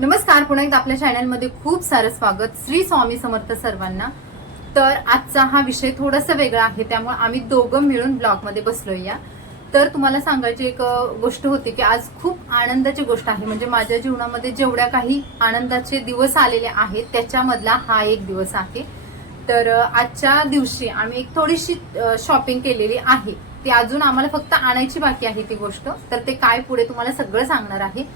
नमस्कार, पुन्हा एकदा आपल्या चॅनलमध्ये खूप सारं स्वागत. श्री स्वामी समर्थ सर्वांना. तर आजचा हा विषय थोडासा वेगळा आहे, त्यामुळे आम्ही दोघं मिळून ब्लॉगमध्ये बसलोय. तर तुम्हाला सांगायची एक गोष्ट होती की आज खूप आनंदाची गोष्ट आहे. म्हणजे माझ्या जीवनामध्ये जेवढ्या काही आनंदाचे दिवस आलेले आहेत त्याच्यामधला हा एक दिवस आहे. तर आजच्या दिवशी आम्ही एक थोडीशी शॉपिंग केलेली आहे. ती अजून आम्हाला फक्त आणायची बाकी आहे ती गोष्ट. तर ते काय पुढे तुम्हाला सगळं सांगणार आहे.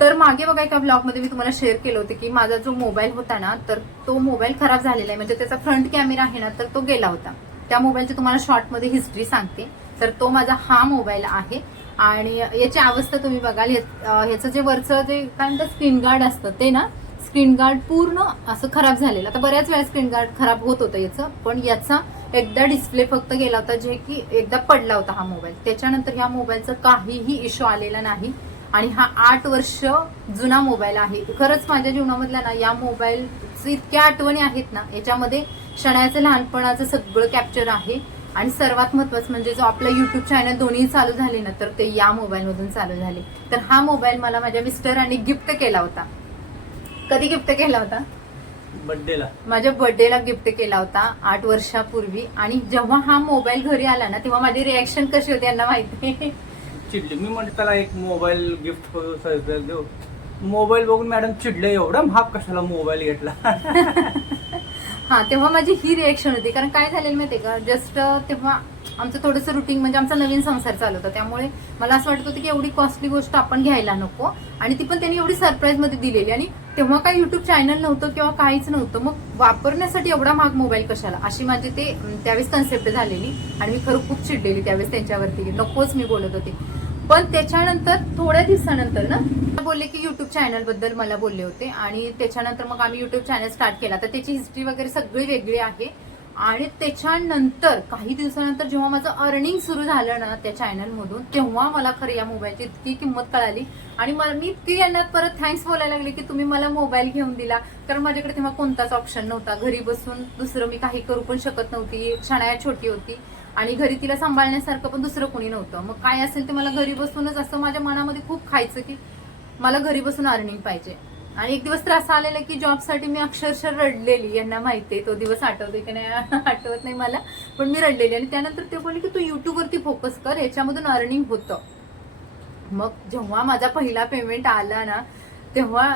तर मागे बघा एका ब्लॉगमध्ये मी तुम्हाला शेअर केलं होतं की माझा जो मोबाईल होता ना, तर तो मोबाईल खराब झालेला आहे. म्हणजे त्याचा फ्रंट कॅमेरा आहे ना, तर तो गेला होता. त्या मोबाईलची तुम्हाला शॉर्टमध्ये हिस्ट्री सांगते. तर तो माझा हा मोबाईल आहे आणि याची अवस्था तुम्ही बघाल. ह्याचं जे वरचं जे काय म्हणतात स्क्रीन गार्ड असतं ते ना, स्क्रीन गार्ड पूर्ण असं खराब झालेलं. आता बऱ्याच वेळा स्क्रीन गार्ड खराब होत होतं याचं, पण याचा एकदा डिस्प्ले फक्त गेला होता, जे की एकदा पडला होता हा मोबाईल. त्याच्यानंतर ह्या मोबाईलचं काहीही इश्यू आलेला नाही आणि हा 8 वर्ष जुना मोबाईल आहे. खरंच माझ्या जीवनामधल्या ना या मोबाईलची इतक्या आठवणी आहेत ना, याच्यामध्ये क्षणाचं लहानपणाचं सगळं कॅप्चर आहे. आणि सर्वात महत्वाचं म्हणजे जो आपला युट्यूब चॅनल दोन्ही चालू झाले ना, तर ते या मोबाईल मधून चालू झाले. तर हा मोबाईल मला माझ्या मिस्टरांनी गिफ्ट केला होता. कधी गिफ्ट केला होता? बर्थडेला. माझ्या बर्थडेला गिफ्ट केला होता 8 वर्षापूर्वी. आणि जेव्हा हा मोबाईल घरी आला ना, तेव्हा माझी रिॲक्शन कशी होती यांना माहिती. चिडली. मी म्हणते त्याला एक मोबाईल गिफ्ट सरप्राईज देऊ. मोबाईल बघून मॅडम चिडले, एवढा महाग कशाला मोबाईल घेतला. हा, तेव्हा माझी ही रिएक्शन होती. कारण काय झालेलं माहितीये का, जस्ट तेव्हा आमचं थोडंसं रुटीन म्हणजे आमचा नवीन संसार चालू होता. त्यामुळे मला असं वाटत होतं की एवढी कॉस्टली गोष्ट आपण घ्यायला नको. आणि ती पण त्यांनी एवढी सरप्राईज मध्ये दिलेली. आणि तेव्हा काही युट्यूब चॅनल नव्हतं किंवा काहीच नव्हतं. मग वापरण्यासाठी एवढा महाग मोबाईल कशाला, अशी माझी ते त्यावेळेस कन्सेप्ट झालेली. आणि मी खरं खूप चिडलेली त्यावेळेस त्यांच्यावरती. नकोच मी बोलत होते. पण त्याच्यानंतर थोड्या दिवसानंतर ना बोलले की युट्यूब चॅनल बद्दल मला बोलले होते. आणि त्याच्यानंतर मग आम्ही युट्यूब चॅनल स्टार्ट केला. तर त्याची हिस्ट्री वगैरे सगळी वेगळी आहे. आणि त्याच्यानंतर काही दिवसानंतर जेव्हा माझं अर्निंग सुरू झालं ना त्या चॅनल मधून, तेव्हा मला खरं या मोबाईलची इतकी किंमत कळाली. आणि मी इतकी यांना परत थँक्स बोलायला लागले की तुम्ही मला मोबाईल घेऊन दिला. कारण माझ्याकडे तेव्हा कोणताच ऑप्शन नव्हता. घरी बसून दुसरं मी काही करू पण शकत नव्हती. शनाया छोटी होती आणि घरी तिला सांभाळण्यासारखं पण दुसरं कोणी नव्हतं. मग काय असेल ते मला घरी बसूनच असं माझ्या मनामध्ये खूप खायचं की मला घरी बसून अर्निंग पाहिजे. आणि एक दिवस तर असा आलेला की जॉबसाठी मी अक्षरशः रडलेली. यांना माहितीये तो दिवस आठवतोय की नाही आठवत नाही मला, पण मी रडलेली. आणि त्यानंतर ते बोलले की तू युट्यूबवरती फोकस कर, याच्यामधून अर्निंग होतं. मग जेव्हा माझा पहिला पेमेंट आला ना, तेव्हा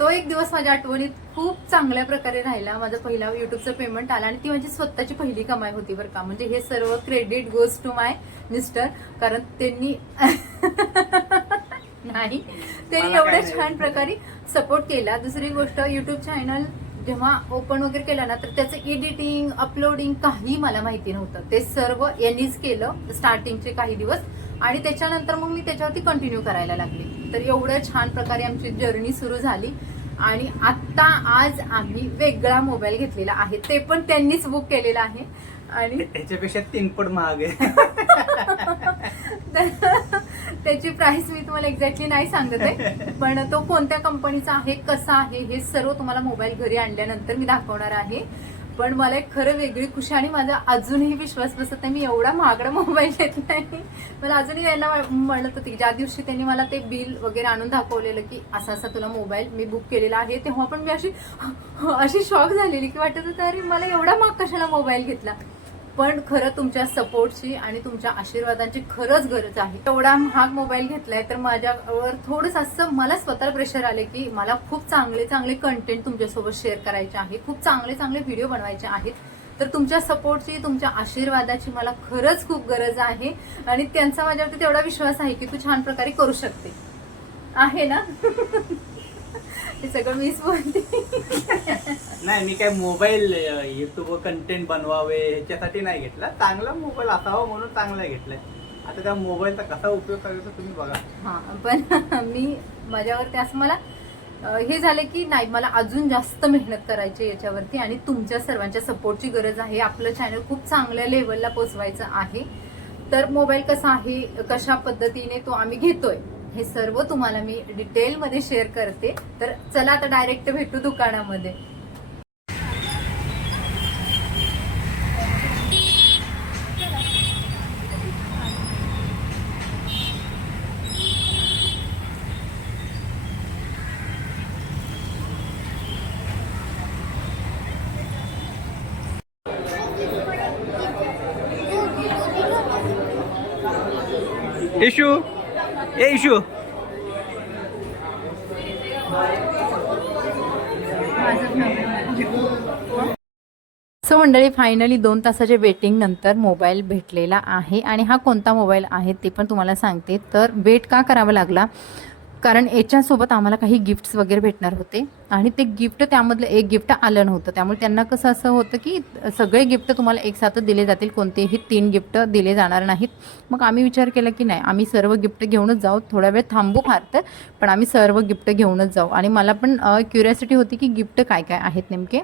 तो एक दिवस माझ्या आठवणीत खूप चांगल्या प्रकारे राहिला. माझा पहिला युट्यूबचं पेमेंट आला आणि ती माझी स्वतःची पहिली कमाई होती बरं का. म्हणजे हे सर्व credit goes to my mister. कारण त्यांनी नाही, त्यांनी एवढ्या छान प्रकारे सपोर्ट केला. दुसरी गोष्ट, युट्यूब चॅनल जेव्हा ओपन वगैरे केला ना, तर त्याचं एडिटिंग अपलोडिंग काही मला माहिती नव्हतं. ते सर्व यांनीच केलं स्टार्टिंगचे काही दिवस. आणि त्याच्यानंतर मग मी त्याच्यावरती कंटिन्यू करायला लागले. तर एवढ्या छान प्रकारे आमची जर्नी सुरू झाली. आणि आता आज आम्ही वेगळा मोबाईल घेतलेला आहे, ते पण त्यांनीच बुक केलेला आहे. आणि त्याच्यापेक्षा 3 पट महाग आहे. त्याची प्राइस मी तुम्हाला एक्झॅक्टली नाही सांगत आहे, पण तो कोणत्या कंपनीचा आहे, कसा आहे, हे सर्व तुम्हाला मोबाईल घरी आणल्यानंतर मी दाखवणार आहे. पण मला एक खरं वेगळी खुशी आणि माझा अजूनही विश्वास बसत नाही मी एवढा महागडा मोबाईल घेतला आहे. मला अजूनही यांना म्हणत होती, ज्या दिवशी त्यांनी मला ते बिल वगैरे आणून दाखवलेलं की असा असा तुला मोबाईल मी बुक केलेला आहे, तेव्हा पण मी अशी शॉक झालेली की वाटत होतं अरे मला एवढा महाग कशाला मोबाईल घेतला. पण खरं तुमच्या सपोर्टची आणि तुमच्या आशीर्वादांची खरंच गरज आहे. एवढा महाग मोबाईल घेतलाय तर माझ्यावर थोडंसं असं मला स्वतःला प्रेशर आले की मला खूप चांगले चांगले कंटेंट तुमच्यासोबत शेअर करायचे आहे, खूप चांगले चांगले व्हिडिओ बनवायचे आहेत. तर तुमच्या सपोर्टची, तुमच्या आशीर्वादाची मला खरंच खूप गरज आहे. आणि त्यांचा माझ्यावरती तेवढा विश्वास आहे की तू छान प्रकारे करू शकते, आहे ना. हे सगळं मीच बोलते. नाही, मी काय मोबाईल युट्यूब कंटेंट बनवावे ह्याच्यासाठी नाही घेतला. चांगला मोबाईल असावा म्हणून चांगला घेतलाय. आता त्या मोबाईलचा कसा उपयोग करायचा तुम्ही बघा. हा, पण मी माझ्यावरती असं मला हे झालं की नाही, मला अजून जास्त मेहनत करायची याच्यावरती. आणि तुमच्या सर्वांच्या सपोर्टची गरज आहे. आपलं चॅनल खूप चांगल्या लेवलला पोहोचवायचं आहे. तर मोबाईल कसा आहे, कशा पद्धतीने तो आम्ही घेतोय, हे सर्व तुम्हाला मी डिटेलमध्ये शेअर करते. तर चला आता डायरेक्ट भेटू दुकानामध्ये. इशू ए इशू सो मंडळी फायनली 2 तासाच्या वेटिंग नंतर मोबाईल भेटलेला आहे आणि हा कोणता मोबाईल आहे ते पण तुम्हाला सांगते. तर वेट का करावा लागला, कारण याच्यासोबत आम्हाला काही गिफ्ट्स वगैरे भेटणार होते आणि ते गिफ्ट त्यामधलं एक गिफ्ट आलं नव्हतं. त्यामुळे त्यांना कसं असं होतं की सगळे गिफ्ट तुम्हाला एकसाथच दिले जातील, कोणतेही 3 गिफ्ट दिले जाणार नाहीत. मग आम्ही विचार केला की नाही, आम्ही सर्व गिफ्ट घेऊनच जाऊ, थोडा वेळ थांबू फार तर, पण आम्ही सर्व गिफ्ट घेऊनच जाऊ. आणि मला पण क्युरियोसिटी होती की गिफ्ट काय काय आहेत नेमके.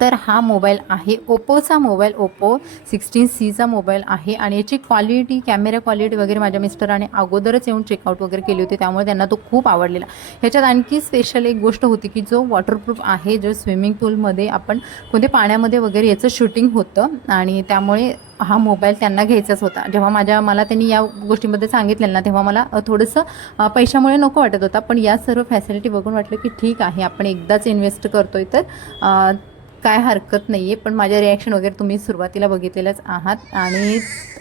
तर हा मोबाईल आहे ओप्पोचा मोबाईल, ओप्पो 16C मोबाईल आहे आणि याची क्वालिटी, कॅमेरा क्वालिटी वगैरे माझ्या मिस्टरांनी अगोदरच येऊन चेकआउट वगैरे केली होती, त्यामुळे त्यांना तो खूप आवडलेला. ह्याच्यात आणखी स्पेशल एक गोष्ट होती की जो वॉटरप्रूफ आहे, जो स्विमिंग पूलमध्ये आपण कोणत्या पाण्यामध्ये वगैरे याचं शूटिंग होतं आणि त्यामुळे हा मोबाईल त्यांना घ्यायचाच होता. जेव्हा मला त्यांनी या गोष्टीमध्ये सांगितलं ना, तेव्हा मला थोडंसं पैशामुळे नको वाटत होता, पण या सर्व फॅसिलिटी बघून वाटलं की ठीक आहे, आपण एकदाच इन्व्हेस्ट करतोय तर काय हरकत नाही आहे. पण माझ्या रिॲक्शन वगैरे तुम्ही सुरुवातीला बघितलेलंच आहात. आणि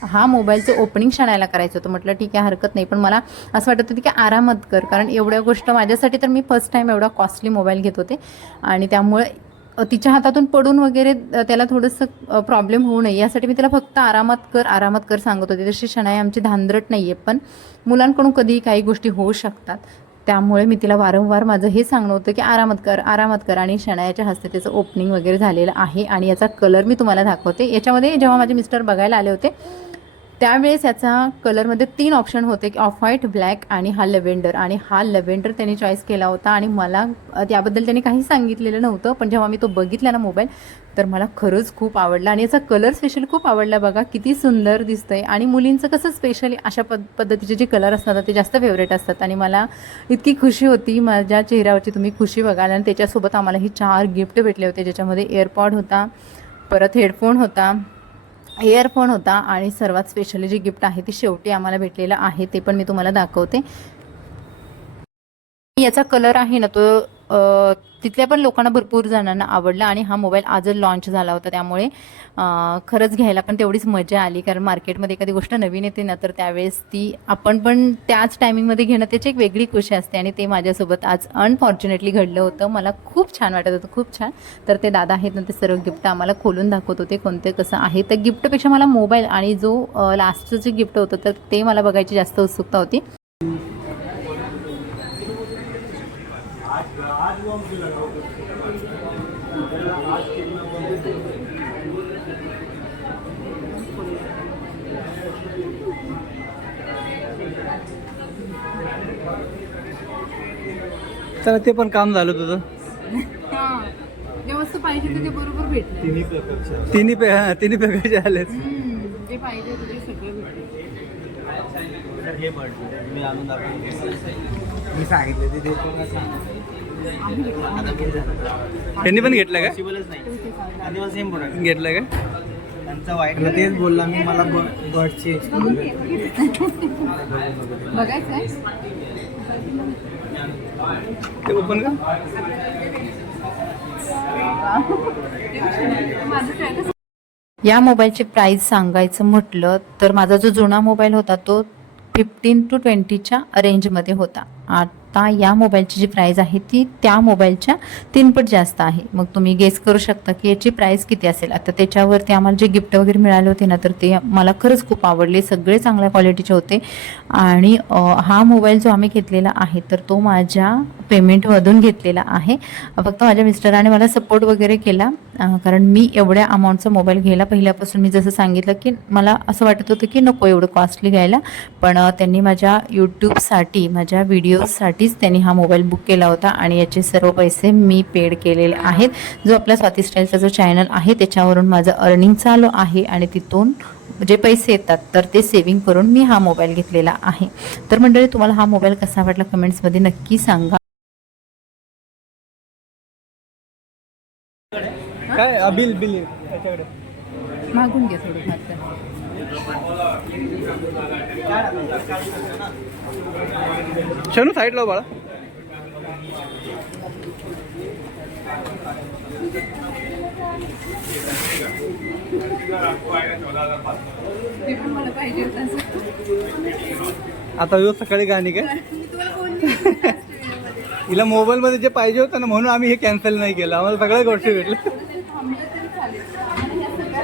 हा मोबाईलचं ओपनिंग क्षणाला करायचं होतं. म्हटलं ठीक आहे, हरकत नाही, पण मला असं वाटत होतं की आरामात कर, कारण एवढ्या गोष्ट माझ्यासाठी, तर मी फर्स्ट टाईम एवढा कॉस्टली मोबाईल घेत होते आणि त्यामुळे तिच्या हातातून पडून वगैरे त्याला थोडंसं प्रॉब्लेम होऊ नये यासाठी मी तिला फक्त आरामात कर सांगत होते. तशी शनाई आमची धांदरट नाही आहे, पण मुलांकडून कधीही काही गोष्टी होऊ शकतात. त्यामुळे मी तिला वारंवार माझं हे सांगणं होतं की आरामात कर. आणि शनायाच्या हस्ते त्याचं ओपनिंग वगैरे झालेलं आहे आणि याचा कलर मी तुम्हाला दाखवते. याच्यामध्ये जेव्हा माझे मिस्टर बघायला आले होते त्यावेळेस याचा कलरमध्ये 3 ऑप्शन होते की ऑफ व्हाईट, ब्लॅक आणि हा लेव्हेंडर. आणि हा लेव्हेंडर त्यांनी चॉईस केला होता आणि मला त्याबद्दल त्यांनी काही सांगितलेलं नव्हतं, पण जेव्हा मी तो बघितला ना मोबाईल, तर मला खरंच खूप आवडला आणि याचा कलर स्पेशली खूप आवडला. बघा किती सुंदर दिसतंय. आणि मुलींचं कसं स्पेशली अशा पद्धतीचे जे कलर असतात ते जास्त फेवरेट असतात आणि मला इतकी खुशी होती, माझ्या चेहऱ्यावरची तुम्ही खुशी बघाल. आणि त्याच्यासोबत आम्हाला ही 4 गिफ्ट भेटले होते, ज्याच्यामध्ये एअरपॉड होता, परत हेडफोन होता, इयरफोन होता आणि सर्वात स्पेशली जे गिफ्ट आहे ते शेवटी आम्हाला भेटलेलं आहे, ते पण मी तुम्हाला दाखवते. याचा कलर आहे ना, तो तिथल्या पण लोकांना, भरपूर जणांना आवडला आणि हा मोबाईल आजच लॉन्च झाला होता, त्यामुळे खरंच घ्यायला पण तेवढीच मजा आली. कारण मार्केटमध्ये एखादी गोष्ट नवीन येते ना, तर त्यावेळेस ती आपण पण त्याच टायमिंगमध्ये घेणं, त्याची एक वेगळी खुशी असते आणि ते माझ्यासोबत आज अनफॉर्च्युनेटली घडलं होतं. मला खूप छान वाटत होतं, खूप छान. तर ते दादा आहेत ना, ते सर्व गिफ्ट आम्हाला खोलून दाखवत होते कोणते कसं आहे. तर गिफ्टपेक्षा मला मोबाईल आणि जो लास्टचं जे गिफ्ट होतं तर ते मला बघायची जास्त उत्सुकता होती. तर ते पण काम झालं तुझं. जे वस्तू पाहिजे ते बरोबर भेटले. तिन्ही प्रकारचे आलेच. जे पाहिजे ते सगळं भेटले. मी आणून मी सांगितलं ते त्यांनी पण घेतलं का? घेतलं का? त्यांचा वाईट तेच बोलला मी, मला बर्डची बघायचं आहे ते ओपन का? या मोबाईलची प्राईस सांगायचं म्हटलं तर माझा जो जुना मोबाईल होता तो 15 to 20च्या रेंजमध्ये होता. आता या मोबाईलची जी प्राईस आहे ती त्या मोबाईलच्या 3 पट जास्त आहे. मग तुम्ही गेस करू शकता की याची प्राईस किती असेल. आता त्याच्यावरती आम्हाला जे गिफ्ट वगैरे मिळाले होते ना, तर ते मला खरंच खूप आवडले, सगळे चांगल्या क्वालिटीचे होते. आणि हा मोबाईल जो आम्ही घेतलेला आहे तर तो माझ्या पेमेंटमधून घेतलेला आहे. फक्त माझ्या मिस्टराने मला सपोर्ट वगैरे केला, कारण मी एवढ्या अमाऊंटचा मोबाईल घ्यायला पहिल्यापासून, मी जसं सांगितलं की मला असं वाटत होतं की नको एवढं कॉस्टली घ्यायला, पण त्यांनी माझ्या यूट्यूबसाठी, माझ्या व्हिडिओसाठीच त्यांनी हा मोबाईल बुक केला होता आणि याचे सर्व पैसे मी पेड केलेले आहेत. जो आपला स्वाती स्टाईलचा जो चॅनल आहे त्याच्यावरून माझं अर्निंग चालू आहे आणि तिथून जे पैसे येतात तर ते सेव्हिंग करून मी हा मोबाईल घेतलेला आहे. तर मंडळी, तुम्हाला हा मोबाईल कसा वाटला कमेंट्समध्ये नक्की सांगा. काय बिल त्याच्याकडे मागून घे थोडं फार. शनू साईडला बाळा. ते पण मला पाहिजे होतं. आता रोज सकाळी गाणी काय मी तुम्हाला बोलली last video मध्ये. हिला मोबाईल मध्ये जे पाहिजे होतं ना म्हणून आम्ही हे कॅन्सल नाही केलं. आम्हाला सगळ्या गोष्टी भेटल्या. थोडं तरी थांबलं तरी चालेल. आम्हाला ह्या सगळ्या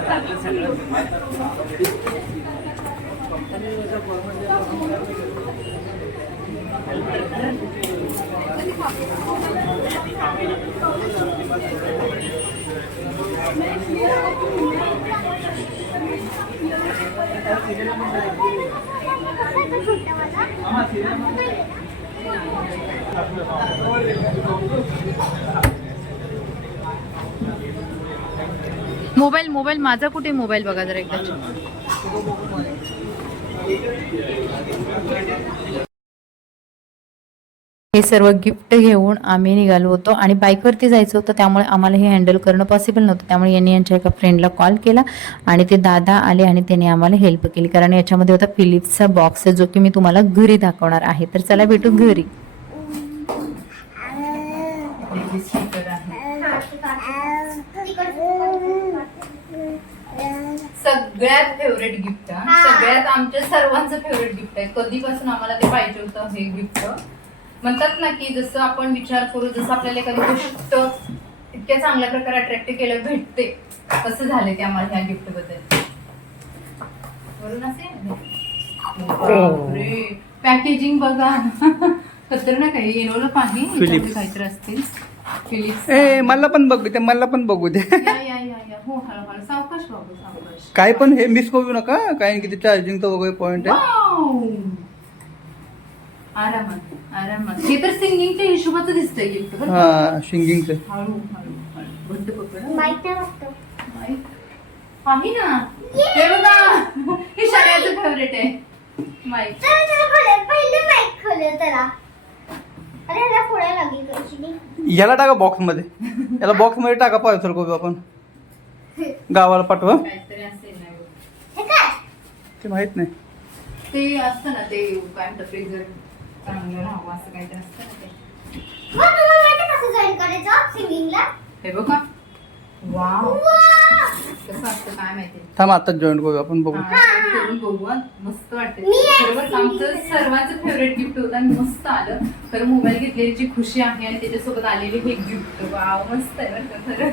बाकीचं काही घेऊन मोबाईल माझा कुठे मोबाईल बघा जरा एकदा. हे सर्व गिफ्ट घेऊन आम्ही निघालो होतो आणि बाईकवरती जायचं होतं, त्यामुळे आम्हाला हे हँडल करणं पॉसिबल नव्हतं. त्यामुळे यांनी यांच्या एका फ्रेंडला कॉल केला आणि ते दादा आले आणि त्यांनी आम्हाला हेल्प केली, कारण याच्यामध्ये होता फिलिप्सचा बॉक्स जो की मी तुम्हाला घरी दाखवणार आहे. तर चला भेटू घरी. सगळ्यात फेवरेट गिफ्ट, सगळ्यात आमच्या सर्वांचं फेवरेट गिफ्ट आहे. कधीपासून आम्हाला ते पाहिजे होतं हे गिफ्ट. म्हणतात ना की जसं आपण विचार करू, जसं आपल्याला एखादी गोष्ट इतक्या चांगल्या प्रकारे अट्रॅक्ट केलं भेटते, तसं झाले ते आम्हाला ह्या गिफ्ट बद्दल. वरून असे पॅकेजिंग बघा. खतरनाक आहे. येलो पाणी काहीतरी असतील. फिलिप्स. मला पण बघू दे, मला पण बघू दे. या हो, हळूहळू सावकाश बाबू सावकाश. काय पण हे मिस करू नका, कारण की ते चार्जिंगचं वगैरे पॉइंट आहे. आरामात आरामात. हे तर सिंगिंगच्या हिशोबाचं दिसतंय गिफ्ट. हा, सिंगिंगचं. हळू हळू हळू घट्ट पकड. माईक आहे ना, हे बघा, हे सगळ्याचं फेवरेट आहे माईक. याला टाका बॉक्स मध्ये, याला बॉक्स मध्ये टाका, पार्सल करू आपण गावाला पाठवा. काहीतरी असेल ना, ते माहित नाही. ते असतं ना, ते काय म्हणतात फ्रीजर चांगलं राहावं असं काहीतरी असतं ना ते. हे बघा, वाव, कसं असतं काय माहिती. थांब आताच जॉईन करू आपण, बघू. करून बघू. मस्त वाटतं. खरंच आमचं सर्वांचं फेवरेट गिफ्ट होतं आणि मस्त आलं. खरं मोबाईल घेतलेली खुशी आहे आणि त्याच्यासोबत आलेली हे गिफ्ट, वाव, मस्त आहे बरं का खरं.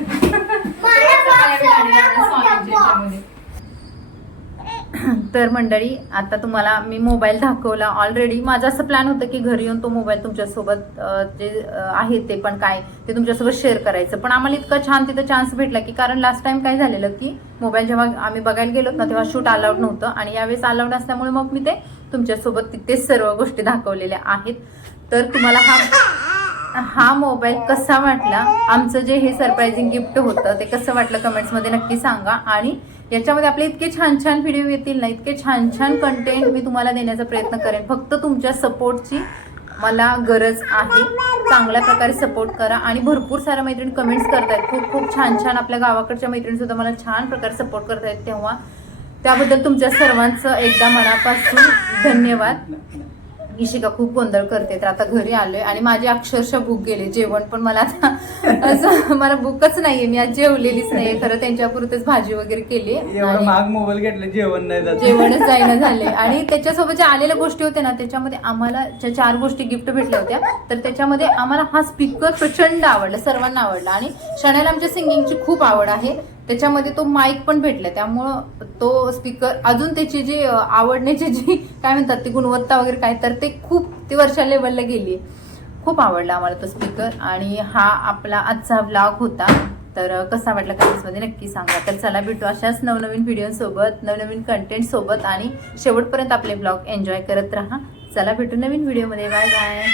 तर मंडळी, आता तुम्हाला मी मोबाईल दाखवला ऑलरेडी. माझं असं प्लॅन होतं की घरी येऊन तो मोबाईल तुमच्यासोबत जे आहे ते पण काय ते तुमच्यासोबत शेअर करायचं, पण आम्हाला इतका छान तिथं चान्स भेटला की, कारण लास्ट टाइम काय झालेलं की मोबाईल जेव्हा आम्ही बघायला गेलो ना तेव्हा शूट अलाउड नव्हतं आणि यावेळेस अलाउड असल्यामुळे मग मी ते तुमच्यासोबत तिथे सर्व गोष्टी दाखवलेल्या आहेत. तर तुम्हाला हा मोबाईल कसा वाटला, आमचं जे हे सरप्रायझिंग गिफ्ट होतं ते कसं वाटलं कमेंट्समध्ये नक्की सांगा. आणि याच्यामध्ये आपले इतके छान छान व्हिडिओ येतील ना, इतके छान छान कंटेंट मी तुम्हाला देण्याचा प्रयत्न करेन. फक्त तुमच्या सपोर्टची मला गरज आहे. चांगल्या प्रकारे सपोर्ट करा. आणि भरपूर साऱ्या मैत्रिणी कमेंट्स करतायत, खूप खूप छान छान. आपल्या गावाकडच्या मैत्रिणी सुद्धा मला छान प्रकारे सपोर्ट करतायत, तेव्हा त्याबद्दल तुमच्या सर्वांचं एकदा मनापासून धन्यवाद. इशिका खूप गोंधळ करते, तर आता घरी आलोय आणि माझी अक्षरशः भूक गेली. जेवण पण मला आता असं मला भूकच नाहीये, मी आज जेवलेलीच नाहीये. खरं त्यांच्यापुरतेच भाजी वगैरे केली. महाग मोबाईल घेतले, जेवण नाही जात, जेवणच जायला झाले. आणि त्याच्यासोबत ज्या आलेल्या गोष्टी होत्या ना, त्याच्यामध्ये आम्हाला ज्या 4 गोष्टी गिफ्ट भेटल्या होत्या, तर त्याच्यामध्ये आम्हाला हा स्पीकर प्रचंड आवडला, सर्वांना आवडला. आणि शण्याला आमच्या सिंगिंगची खूप आवड आहे, त्याच्यामध्ये तो माईक पण भेटला. त्यामुळं तो स्पीकर अजून त्याची जी आवडण्याची जी काय म्हणतात ती गुणवत्ता वगैरे काय, तर ते खूप ती वरच्या लेवलला गेली. खूप आवडला आम्हाला तो स्पीकर. आणि हा आपला आजचा ब्लॉग होता. तर कसा वाटला कमेंट्समध्ये नक्की सांगा. तर चला भेटू अशाच नवनवीन व्हिडिओसोबत, नवनवीन कंटेंट सोबत, आणि शेवटपर्यंत आपले ब्लॉग एन्जॉय करत राहा. चला भेटू नवीन व्हिडिओमध्ये. Bye bye.